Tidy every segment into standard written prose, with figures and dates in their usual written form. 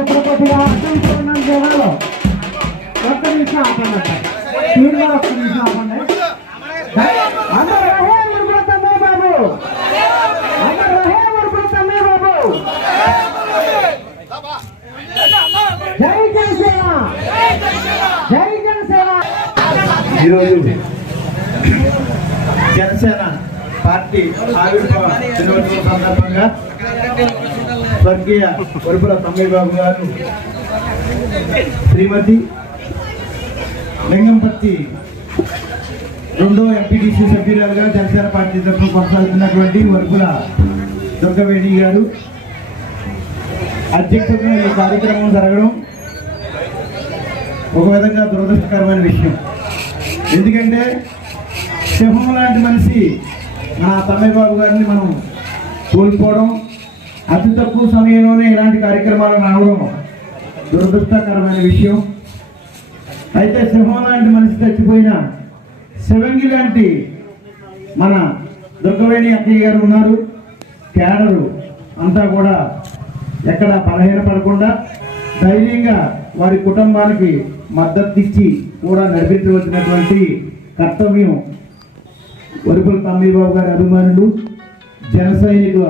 ఇప్పుడు కొద్దిగా అర్థం జనాలు ఒక్క నిమిషం ఆపండి స్పీడ్గా ఒక్క నిమిషం ఆపండి అందరు రహే ఊరుకుతమ్మే బాబు అందరు రహే ఊరుకుతమ్మే బాబు జై జనసేన జై జనసేన. ఈరోజు జనసేన పార్టీ ఆవిర్భావ దినోత్సవం సందర్భంగా స్వర్గీయ వరుపుల తమ్మయ్య బాబు గారు శ్రీమతి లింగంపర్తి 2వ ఎంపీటీసీ సభ్యురాలుగా జనసేన పార్టీ తరఫున కొనసాగుతున్నటువంటి వరుపుల దుర్గవేణి గారు అధ్యక్షులుగా ఈ కార్యక్రమం జరగడం ఒక విధంగా దురదృష్టకరమైన విషయం. ఎందుకంటే సింహం లాంటి మనిషి మన తమ్మయ్య బాబు గారిని మనం కోల్పోవడం, అతి తక్కువ సమయంలోనే ఇలాంటి కార్యక్రమాలు రావడం దురదృష్టకరమైన విషయం. అయితే సింహం లాంటి మనిషి చచ్చిపోయిన శివంగి లాంటి మన దుర్గవేణి అక్కయ్య గారు ఉన్నారు. కేడరు అంతా కూడా ఎక్కడ బలహీనపడకుండా ధైర్యంగా వారి కుటుంబానికి మద్దతు ఇచ్చి కూడా నడిపించవలసినటువంటి కర్తవ్యం వరుపుల తమ్మయ్య బాబు గారి అభిమానులు, జన సైనికుల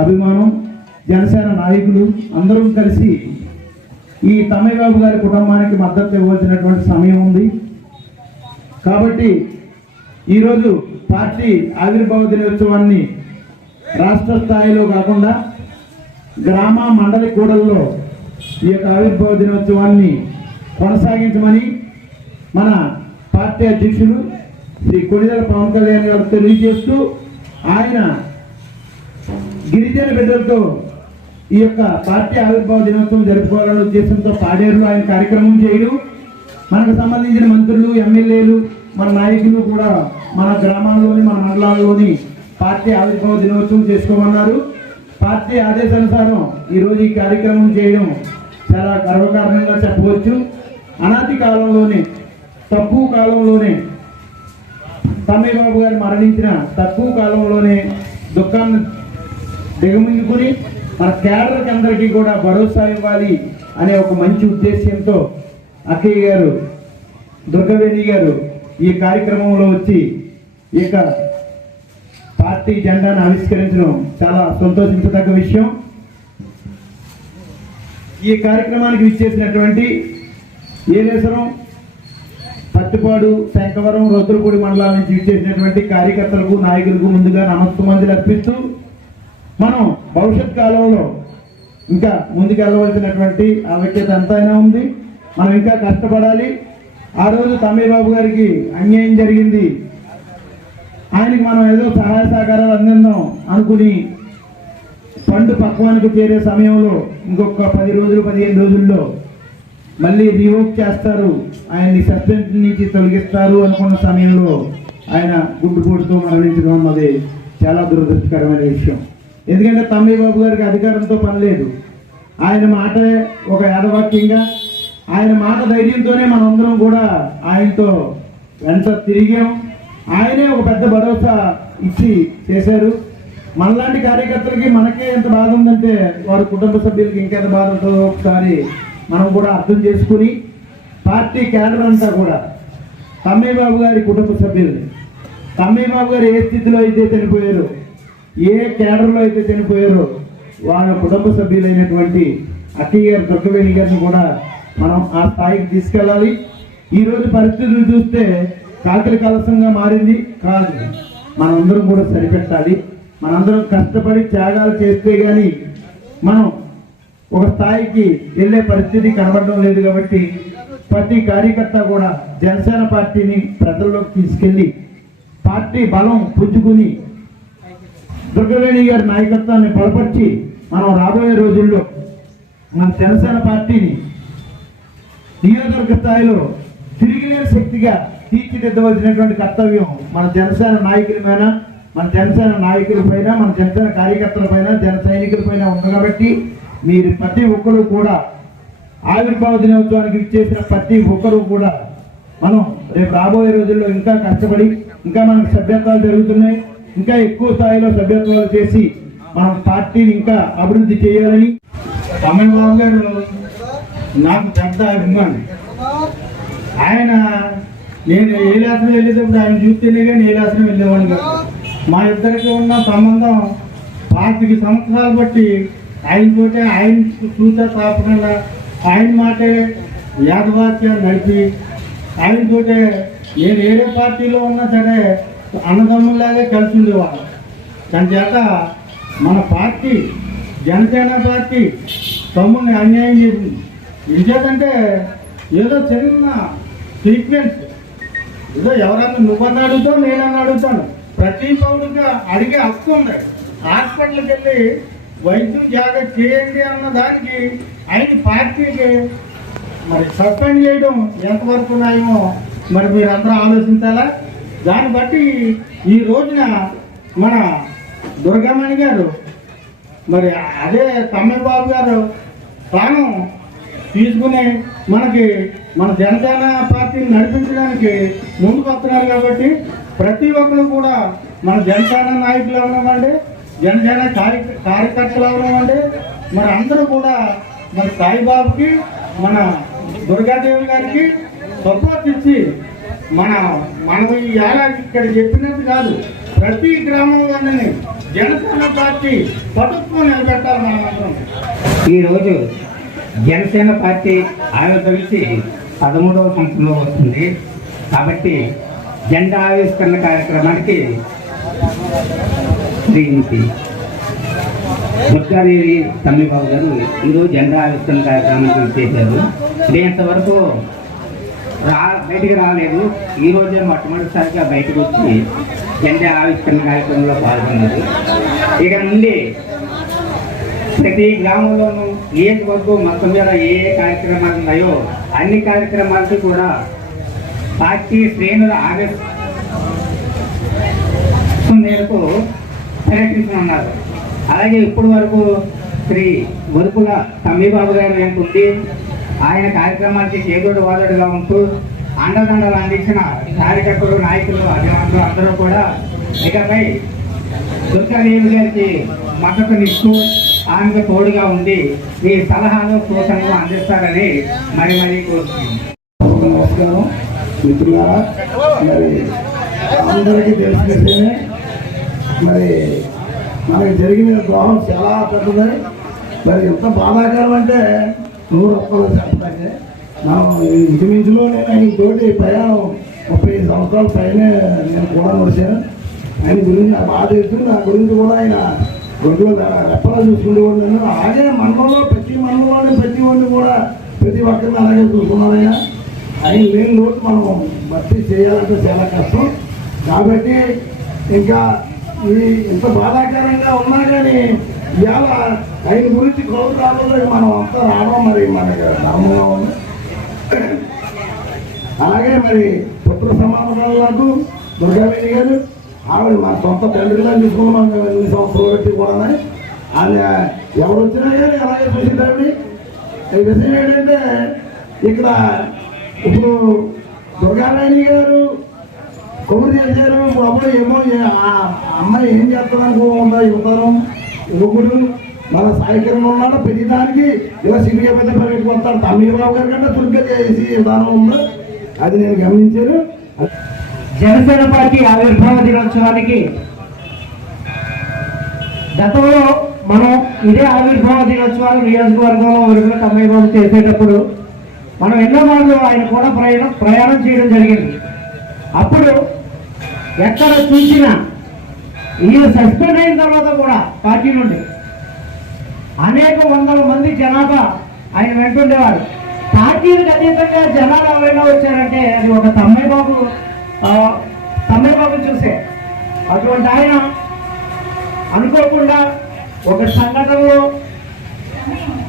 అభిమానం, జనసేన నాయకులు అందరూ కలిసి ఈ తమ్మయ్య బాబు గారి కుటుంబానికి మద్దతు ఇవ్వాల్సినటువంటి సమయం ఉంది. కాబట్టి ఈరోజు పార్టీ ఆవిర్భావ దినోత్సవాన్ని రాష్ట్ర స్థాయిలో కాకుండా గ్రామ మండలి కూడల్లో ఈ యొక్క ఆవిర్భావ దినోత్సవాన్ని కొనసాగించమని మన పార్టీ అధ్యక్షులు శ్రీ కొణిదెల పవన్ కళ్యాణ్ గారు తెలియజేస్తూ, ఆయన గిరిజన బిడ్డలతో ఈ యొక్క పార్టీ ఆవిర్భావ దినోత్సవం జరుపుకోవాలనే ఉద్దేశంతో పాడేరులో ఆయన కార్యక్రమం చేయడం, మనకు సంబంధించిన మంత్రులు, ఎమ్మెల్యేలు, మన నాయకులు కూడా మన గ్రామాల్లోని మన మండలాల్లోని పార్టీ ఆవిర్భావ దినోత్సవం చేసుకోమన్నారు. పార్టీ ఆదేశానుసారం ఈరోజు ఈ కార్యక్రమం చేయడం చాలా గర్వకారణంగా చెప్పవచ్చు. అనాది కాలంలోనే, తక్కువ కాలంలోనే తమ్మయ్య బాబు గారు మరణించిన తక్కువ కాలంలోనే దుఃఖాన్ని దిగమింగుకుని మన కేడర్కి అందరికీ కూడా భరోసా ఇవ్వాలి అనే ఒక మంచి ఉద్దేశ్యంతో అక్కయ్య గారు దుర్గవేణి గారు ఈ కార్యక్రమంలో వచ్చి ఈ యొక్క పార్టీ జెండాను ఆవిష్కరించడం చాలా సంతోషించదగ్గ విషయం. ఈ కార్యక్రమానికి విచ్చేసినటువంటి ఏలేశ్వరం, పత్తిపాడు, శంకవరం, రుద్రపూడి మండలాల నుంచి విచ్చేసినటువంటి కార్యకర్తలకు, నాయకులకు ముందుగా నమస్కారాలు అర్పిస్తూ, మనం భవిష్యత్ కాలంలో ఇంకా ముందుకు వెళ్ళవలసినటువంటి ఆవశ్యకత ఎంతైనా ఉంది. మనం ఇంకా కష్టపడాలి. ఆ రోజు తమ్మయ్య బాబు గారికి అన్యాయం జరిగింది, ఆయనకి మనం ఏదో సహాయ సహకారాలు అందిద్దాం అనుకుని ఫండ్ పక్వానికి చేరే సమయంలో ఇంకొక 10 రోజులు 15 రోజుల్లో మళ్ళీ రివోక్ చేస్తారు, ఆయన్ని సస్పెన్షన్ నుంచి తొలగిస్తారు అనుకున్న సమయంలో ఆయన గుండెపోటుతో మరణించడం అన్నది చాలా దురదృష్టకరమైన విషయం. ఎందుకంటే తమ్మయ్య బాబు గారికి అధికారంతో పని లేదు. ఆయన మాట ఒక యాదవాక్యంగా, ఆయన మాట ధైర్యంతోనే మనందరం కూడా ఆయనతో వెంట తిరిగాం. ఆయనే ఒక పెద్ద భరోసా ఇచ్చి చేశారు. మనలాంటి కార్యకర్తలకి మనకే ఎంత బాధ ఉందంటే వారి కుటుంబ సభ్యులకి ఇంకెంత బాధ ఉంటుందో ఒకసారి మనం కూడా అర్థం చేసుకుని, పార్టీ కేడర్ అంతా కూడా తమ్మయ్య బాబు గారి కుటుంబ సభ్యులని, తమ్మయ్య బాబు గారు ఏ స్థితిలో అయితే చనిపోయారో, ఏ కేడర్లో అయితే చనిపోయారో వాళ్ళ కుటుంబ సభ్యులైనటువంటి అక్కయ్య గారు దుర్గవేణి గారిని కూడా మనం ఆ స్థాయికి తీసుకెళ్ళాలి. ఈరోజు పరిస్థితులు చూస్తే కాకిలి కలసంగా మారింది కాదు, మనందరం కూడా సరిపెట్టాలి. మనందరం కష్టపడి త్యాగాలు చేస్తే కానీ మనం ఒక స్థాయికి వెళ్ళే పరిస్థితి కనబడడం లేదు. కాబట్టి ప్రతి కార్యకర్త కూడా జనసేన పార్టీని ప్రజల్లోకి తీసుకెళ్ళి పార్టీ బలం పుంజుకుని దుర్గవేణి గారి నాయకత్వాన్ని బలపరిచి మనం రాబోయే రోజుల్లో మన జనసేన పార్టీని నియోజకవర్గ స్థాయిలో తిరిగిలేని శక్తిగా తీర్చిదిద్దవలసినటువంటి కర్తవ్యం మన జనసేన నాయకులపైన, మన జనసేన నాయకులపైన, మన జనసేన కార్యకర్తలపైన, జన సైనికులపైన ఉంది. కాబట్టి మీరు ప్రతి ఒక్కరూ కూడా ఆవిర్భావ దినోత్సవానికి ఇచ్చేసిన ప్రతి ఒక్కరూ కూడా మనం రేపు రాబోయే రోజుల్లో ఇంకా కష్టపడి, ఇంకా మనకు సభ్యత్వాలు జరుగుతున్నాయి, ఇంకా ఎక్కువ స్థాయిలో సభ్యత్వాలు చేసి మనం పార్టీని ఇంకా అభివృద్ధి చేయాలని తమిళ బాబు గారు నాకు పెద్ద అభిమాని. ఆయన నేను ఏలాసనం వెళ్ళేటప్పుడు ఆయన చూస్తేనే కానీ ఏలాసనం వెళ్ళేవాడిని కాదు. మా ఇద్దరికి ఉన్న సంబంధం 25 సంవత్సరాలు బట్టి ఆయనతోటే ఆయన చూసే తాపకుండా ఆయన మాటే యాదవాక్యాలు నడిపి ఆయనతోటే నేను ఏడే పార్టీలో ఉన్నా సరే అన్నదమ్ములాగే కలిసి ఉండేవాళ్ళం. దాని చేత మన పార్టీ జనసేన పార్టీ తమ్ముడిని అన్యాయం చేసింది. ఏం చేతంటే ఏదో చిన్న సీక్వెన్స్, ఏదో ఎవరన్నా నువ్వన్నా అడుగుతావు నేనన్నా అడుగుతాను, ప్రతి పౌరుడిగా అడిగే హక్కు ఉంది. హాస్పిటల్కి వెళ్ళి వైద్యం జాగ్రత్త చేయండి అన్న దానికి ఆయన పార్టీకి మరి సస్పెండ్ చేయడం ఎంతవరకు ఉన్నాయేమో మరి మీరు అందరూ ఆలోచించాలా. దాన్ని బట్టి ఈ రోజున మన దుర్గామణి గారు మరి అదే తమ్మిడి బాబు గారు తాను తీసుకుని మనకి మన జనసేన పార్టీని నడిపించడానికి ముందుకు వస్తున్నారు. కాబట్టి ప్రతి ఒక్కరు కూడా మన జనసేన నాయకులు అవనివ్వండి, జనసేన కార్యకర్తలు అవనివ్వండి, మరి అందరూ కూడా మరి సాయిబాబుకి మన దుర్గాదేవి గారికి సపోర్ట్ ఇచ్చి మనం ఈ ఏడాది ఇక్కడ చెప్పినట్టు కాదు, ప్రతి గ్రామంలోనే జనసేన పార్టీ పటుత్వం నిలబెట్టాలి మనం అందరం. ఈరోజు జనసేన పార్టీ ఆవిర్భవించి 13వ సంవత్సరంలో వస్తుంది. కాబట్టి జెండా ఆవిష్కరణ కార్యక్రమానికి శ్రీమతి దుర్గాదేవి తమ్మిబాబు గారు ఈరోజు జెండా ఆవిష్కరణ కార్యక్రమానికి చేశారు. ఇంతవరకు బయటికి రాలేదు. ఈరోజే మొట్టమొదటిసారిగా బయటకు వచ్చి జెండా ఆవిష్కరణ కార్యక్రమంలో పాల్గొన్నారు. ఇక నుండి ప్రతి గ్రామంలోనూ నియోజకవర్గం మొత్తం మీద ఏ కార్యక్రమాలు ఉన్నాయో అన్ని కార్యక్రమాలకి కూడా పార్టీ శ్రేణుల ఆదేశం మేరకు పర్యటించనున్నారు. అలాగే ఇప్పటి వరకు శ్రీ వరుపుల తమ్మిబాబు గారు ఏంటుంది, ఆయన కార్యక్రమానికి చేదోడు వాదోడుగా ఉంటూ అండదండలు అందించిన కార్యకర్తలు, నాయకులు, అభిమానులు అందరూ కూడా ఇకపై దుర్గాదేవి గారికి మద్దతునిస్తూ ఆమెకు తోడుగా ఉండి మీ సలహాలు సూచనలు అందిస్తారని మరి కోరుతున్నాను. నమస్కారం మిత్రులారా. మరి అందరికీ తెలిసినట్టే మరి మనకి జరిగిన ద్రోహం చాలా పెద్దది. మరి ఎంత బాధాకరం అంటే 100 ఒక్కలు చెప్పడానికి మనం ఇంచుమించులో నేను ఆయన తోటి ప్రయాణం 35 సంవత్సరాల పైన నేను కూడా నడిచాను. ఆయన గురించి నా బాధ తెలుసు. నా గురించి కూడా ఆయన గొడవ రెప్పలా చూసుకుంటేవాడు. నేను అలాగే మండలంలో ప్రతి వాడిని కూడా ప్రతి ఒక్కరిని అలాగే చూసుకున్నాను. ఆయన లేని లోటు మనం భర్తీ చేయాలంటే చాలా కష్టం. కాబట్టి ఇంకా ఇది ఇంత బాధాకరంగా ఉన్నా కానీ ఇవాళ ఆయన గురించి కౌలు రాబోదు మనం అంతా రావడం మరి మనకి ధర్మంగా ఉంది. అలాగే మరి పుత్ర సమాధానాలకు దుర్గావేణి గారు ఆవిడ మన సొంత తండ్రిలా తీసుకున్నాం 8 సంవత్సరాలు పెట్టి కూడా. ఆమె ఎవరు వచ్చినా కానీ అలాగే చూసింది ఆవిడ. విషయం ఏంటంటే ఇక్కడ ఇప్పుడు దుర్గావేణి గారు కొమ్ముడు చేశారు. అప్పుడు ఏమో ఆ అమ్మాయి ఏం చేస్తామనుకుందా, యువకుడు మన సాయకరణ ఉన్నాడు. ప్రతిదానికి ఇలా సిరిగా పెద్ద పరిగెత్తుకు వస్తాడు. తమ్మిబాబు గారి కంటే చురుగ్గా చేసి విధానం ఉంది. అది నేను గమనించాను. జనసేన పార్టీ ఆవిర్భావ దినోత్సవానికి గతంలో మనం ఇదే ఆవిర్భావ దినోత్సవాలు నియోజకవర్గంలో వరకు తమ్మిబాబు చేసేటప్పుడు మనం ఎన్నో మార్లు ఆయన కూడా ప్రయాణం చేయడం జరిగింది. అప్పుడు ఎక్కడ చూసినా ఈయన సస్పెండ్ అయిన తర్వాత కూడా పార్టీ నుండి అనేక వందల మంది జనాభా ఆయన వెంటుండేవారు. పార్టీలకు అతీతంగా జనాలు ఎవరైనా వచ్చారంటే అది ఒక తమ్మిబాబు చూసే. అటువంటి ఆయన అనుకోకుండా ఒక సంఘటనలో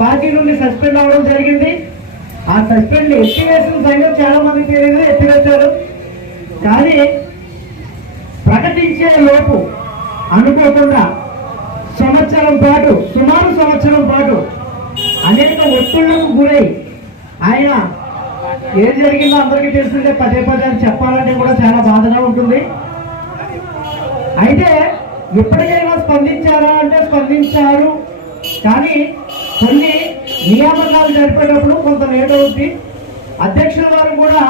పార్టీ నుండి సస్పెండ్ అవ్వడం జరిగింది. ఆ సస్పెండ్ ఎత్తివేసిన సంగతి చాలా మందికి తెలియదు, ఎత్తివేశారు. కానీ ప్రకటించే లోపు అనుకోకుండా సుమారు సంవత్సరం పాటు అనేక ఒత్తిళ్లకు గురై ఆయన ఏం జరిగిందో అందరికీ తెలుస్తుంటే పదే చెప్పాలంటే కూడా చాలా బాధగా ఉంటుంది. అయితే ఇప్పటికైనా స్పందించారా అంటే స్పందించారు. కానీ కొన్ని నియామకాలు జరిపేటప్పుడు కొంత లేట్ అవుతుంది. అధ్యక్షుల వారు కూడా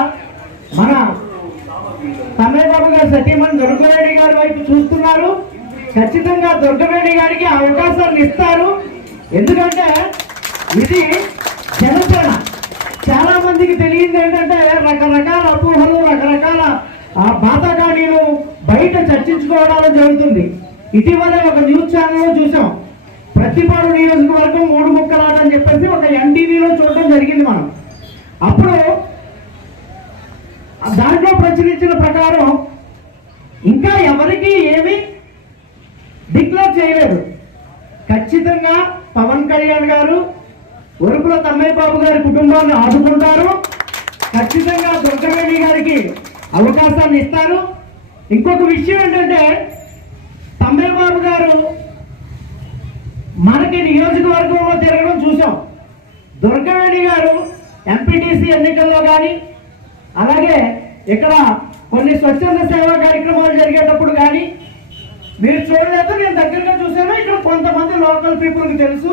మన తమ్మయ్య బాబు గారు సతీమణి దుర్గారెడ్డి గారి వైపు చూస్తున్నారు. ఖచ్చితంగా దుర్గారెడ్డి గారికి అవకాశాలు ఇస్తారు. ఎందుకంటే ఇది జనసేన. చాలా మందికి తెలియదు ఏంటంటే రకరకాల అపోహలు, రకరకాల బాధాకాణీలు బయట చర్చించుకోవడాలు జరుగుతుంది. ఇటీవలే ఒక న్యూస్ ఛానల్లో చూసాం, ప్రతిపాడు నియోజకవర్గం 3 ముక్కలాట అని చెప్పేసి ఒక ఎన్టీవీలో చూడటం జరిగింది. మనం అప్పుడు దాంట్లో ప్రచురించిన ప్రకారం ఇంకా ఎవరికి ఏమి డిక్లేర్ చేయలేదు. ఖచ్చితంగా పవన్ కళ్యాణ్ గారు వరుపుల తమ్మయ్య బాబు గారి కుటుంబాన్ని ఆదుకుంటారు. ఖచ్చితంగా దుర్గారెడ్డి గారికి అవకాశాన్ని ఇస్తారు. ఇంకొక విషయం ఏంటంటే తమ్మయ్య బాబు గారు మనకి నియోజకవర్గంలో తిరగడం చూసాం. దుర్గారెడ్డి గారు ఎంపీటీసీ ఎన్నికల్లో కానీ, అలాగే ఇక్కడ కొన్ని స్వచ్ఛంద సేవా కార్యక్రమాలు జరిగేటప్పుడు కానీ మీరు చూడలేదు, నేను దగ్గరగా చూసాను. ఇక్కడ కొంతమంది లోకల్ పీపుల్కి తెలుసు.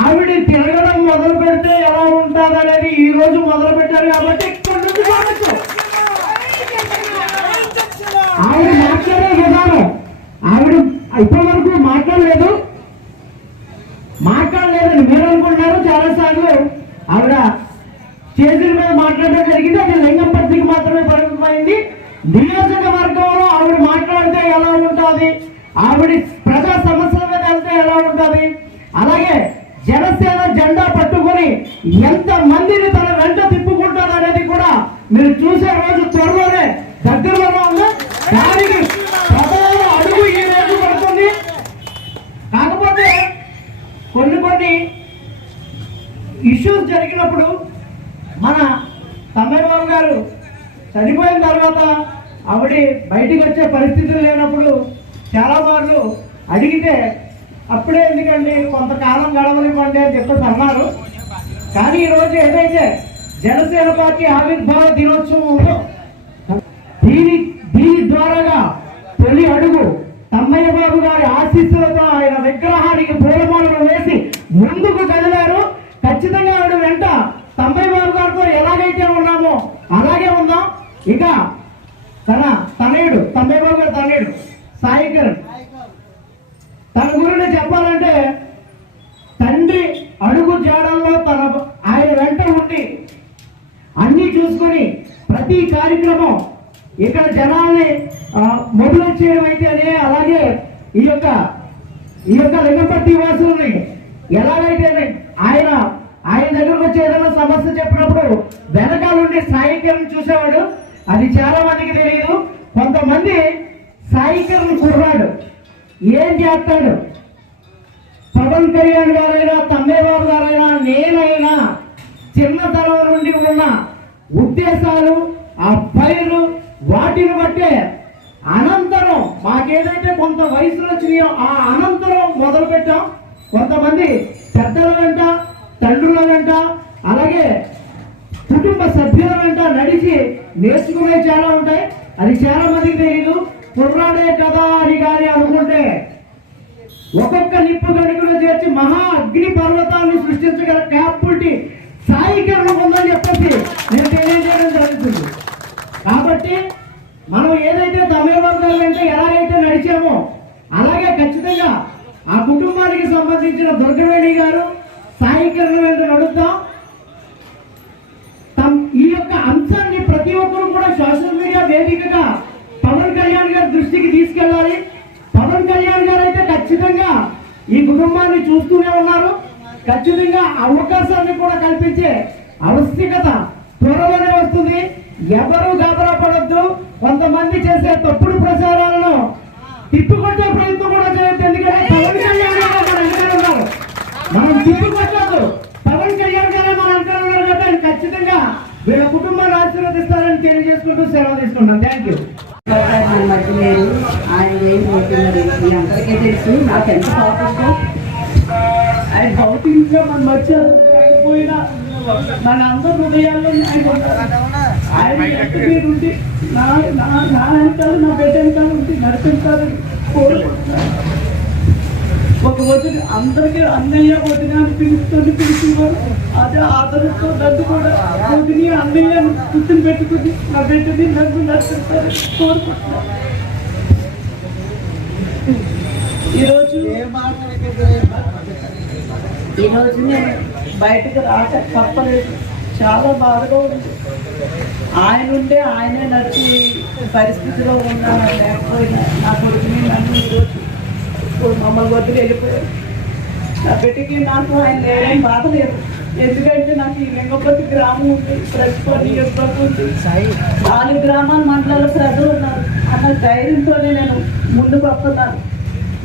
ఆవిడ తిరగడం మొదలు పెడితే ఎలా ఉంటుంది అనేది ఈ రోజు మొదలు పెట్టారు కాబట్టి ఇక్కడ నుంచి చూడొచ్చు. ఆవిడ మాట్లాడే విధానం, ఆవిడ ఇప్పటి వరకు మాట్లాడలేదని మీరు అనుకుంటున్నారు. చాలా సార్లు ఆవిడ చేతుల మీద మాట్లాడడం జరిగింది. అది లింగంపట్టికి మాత్రమే పరిమితమైంది. నియోజకవర్గంలో ఆవిడ మాట్లాడితే ఎలా ఉంటుంది, ఆవిడ ప్రజా సమస్యల మీద వెళ్తే ఎలా ఉంటుంది, అలాగే జనసేన జెండా పట్టుకొని ఎంత మందిని తన వెంట తిప్పుకుంటుంది అనేది కూడా మీరు చూసే రోజు త్వరలోనే దగ్గరలో ఉంది. దానికి ప్రధాన అడుగు ఈ రోజు పడుతుంది. కాకపోతే కొన్ని ఇష్యూస్ జరిగినప్పుడు మన తమ్మయ్య బాబు గారు చనిపోయిన తర్వాత ఆవిడ బయటికి వచ్చే పరిస్థితులు లేనప్పుడు చాలా మార్లు అడిగితే అప్పుడే ఎందుకండి కొంతకాలం గడవనివ్వండి అని చెప్పేసి అన్నారు. కానీ ఈరోజు ఏదైతే జనసేన పార్టీ ఆవిర్భావ దినోత్సవం ఉందో దీని ద్వారాగా తొలి అడుగు తమ్మయ్య బాబు గారి ఆశీస్సులతో ఆయన విగ్రహానికి పూలమాలను వేసి ముందుకు కదిలారు. ఖచ్చితంగా ఆవిడ వెంట తమ్మయ్య బాబు గారితో ఎలాగైతే ఉన్నామో అలాగే ఉన్నాం. ఇక తనయుడు తమ్మయ్య బాబు గారు తనయుడు సాయి కిరణ్, తన గురించి చెప్పాలంటే తండ్రి అడుగు జాడల్లో ఆయన వెంట ఉండి అన్ని చూసుకొని ప్రతి కార్యక్రమం ఇక్కడ జనాల్ని మొబిలైజ్ చేయడం అయితే అదే, అలాగే ఈ యొక్క లింగంపట్టి వాసుల్ని ఎలాగైతే ఆయన దగ్గరకు వచ్చి ఏదైనా సమస్య చెప్పినప్పుడు వెనకాలండి సాయి కిరణ్ చూసేవాడు. అది చాలా మందికి తెలియదు. కొంతమంది సాయి కిరణ్ కుర్రాడు ఏం చేస్తాడు, పవన్ కళ్యాణ్ గారైనా తమ్మయ్య బాబు గారైనా నేనైనా చిన్నతనం నుండి ఉన్న ఉద్దేశాలు, ఆ పైరు, వాటిని బట్టే అనంతరం మాకేదైతే కొంత వయసులో వచ్చినాయో ఆ అనంతరం మొదలు పెట్టాం. కొంతమంది పెద్దల వెంట, తండ్రుల వెంట, అలాగే కుటుంబ సభ్యుల వెంట నడిచి నేర్చుకునే చాలా ఉంటాయి. అది చాలా మందికి తెలియదు. కుర్రాడే కదా అని కానీ అనుకుంటే ఒక్కొక్క నిప్పు గడుగులో చేర్చి మహా అగ్ని పర్వతాన్ని సృష్టించగల క్యాపబిలిటీ సాయి కిరణ్ ఉందని చెప్పేసి నేను తెలియజేయడం జరుగుతుంది. కాబట్టి మనం ఏదైతే తమ్మయ్య బాబు గారు అంటే ఎలాగైతే నడిచామో అలాగే ఖచ్చితంగా ఆ కుటుంబానికి సంబంధించిన దుర్గారెడ్డి గారు సాయి కిరణ్ వెంట నడుద్దాం. ఈ యొక్క అంశాన్ని ప్రతి ఒక్కరు కూడా సోషల్ మీడియా వేదికగా పవన్ కళ్యాణ్ గారి దృష్టికి తీసుకెళ్ళాలి. పవన్ కళ్యాణ్ గారు అయితే ఖచ్చితంగా ఈ కుటుంబాన్ని చూస్తూనే ఉన్నారు. ఖచ్చితంగా అవకాశాన్ని కూడా కల్పించే ఆవశ్యకత త్వరలోనే వస్తుంది. ఎవరు గాబరా పడొద్దు. కొంతమంది చేసే తప్పుడు ప్రచారాలను తిప్పుకొట్టే ప్రయత్నం కూడా చేయొద్దు. ఎందుకంటే పవన్ కళ్యాణ్ గారు మన వెనకాల ఉన్నారు. మనం తిప్పుకొట్టద్దు. పవన్ కళ్యాణ్ గారే మన వెనకాల ఉన్నారు కాబట్టి ఖచ్చితంగా వీళ్ళ కుటుంబాన్ని ఆశీర్వదిస్తారని తెలియజేసుకుంటూ సెలవు తీసుకున్నాం. Thank you. మధ్యలేదు ఆయన ఏం పోతున్నారు మీ అందరికీ తెలుసు. నాకు ఎంత కోపంతో ఆయన భౌతికంగా మన మధ్య పోయినా మన అందరి హృదయాల్లో ఆయన మీద ఉండి నా వెనకాల నా బిడ్డ వెనకాల ఉండి నడిపించాలని కోరుకుంటున్నాను. ఒక వదిలి అందరికీ అన్నయ్య వదిన అని పిలిచేవారు. అదే ఆదరణతో నన్ను కూడా వదిని అన్నయ్య గుర్తులు పెట్టుకుని నా బిడ్డని నన్ను నడుపుతారని కోరుకుంటున్నాను. ఈరోజు నేను బయటకు రాక తప్పలేదు. చాలా బాధగా ఉంది. ఆయన ఉంటే ఆయనే నడిచి పరిస్థితిలో ఉన్నాను. లేకపోయినా నా కొడుకుని నన్ను ఈరోజు మమ్మల్ని వదిలి వెళ్ళిపోయారు. నా బిడ్డకి నాకు ఆయన లేని బాధ లేదు. ఎందుకంటే నాకు ఈ లింగపతి గ్రామం ఉంది, ప్రతిపని ఉంది, 4 గ్రామాల మండలాల ప్రజలు ఉన్నారు అన్న ధైర్యంతోనే నేను ముందుకు వస్తున్నాను.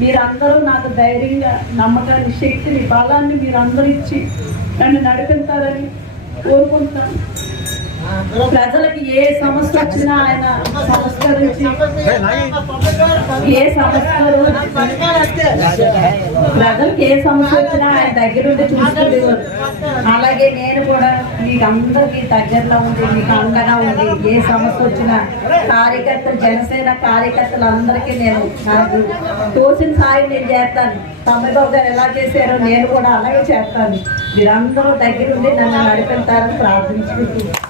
మీరందరూ నాకు ధైర్యంగా, నమ్మకాన్ని, శక్తిని, బలాన్ని మీరందరూ ఇచ్చి నన్ను నడిపిస్తారని కోరుకుంటున్నాను. ప్రజలకి ఏ సమస్య వచ్చినా ఆయన సంస్కరించి ప్రజలకి ఏ సమస్య వచ్చినా ఆయన దగ్గరుండి చూసుకునేవారు. అలాగే నేను కూడా మీకు అందరికీ దగ్గరలో ఉండి మీకు అండగా ఉండి ఏ సమస్య వచ్చినా కార్యకర్తలు, జనసేన కార్యకర్తలు అందరికీ నేను నాకు తోసిన సాయం నేను చేస్తాను. తమ్మిబాబు గారు ఎలా చేశారో నేను కూడా అలాగే చేస్తాను. మీరందరూ దగ్గరుండి నన్ను నడిపిస్తారని ప్రార్థించుకుంటున్నాను.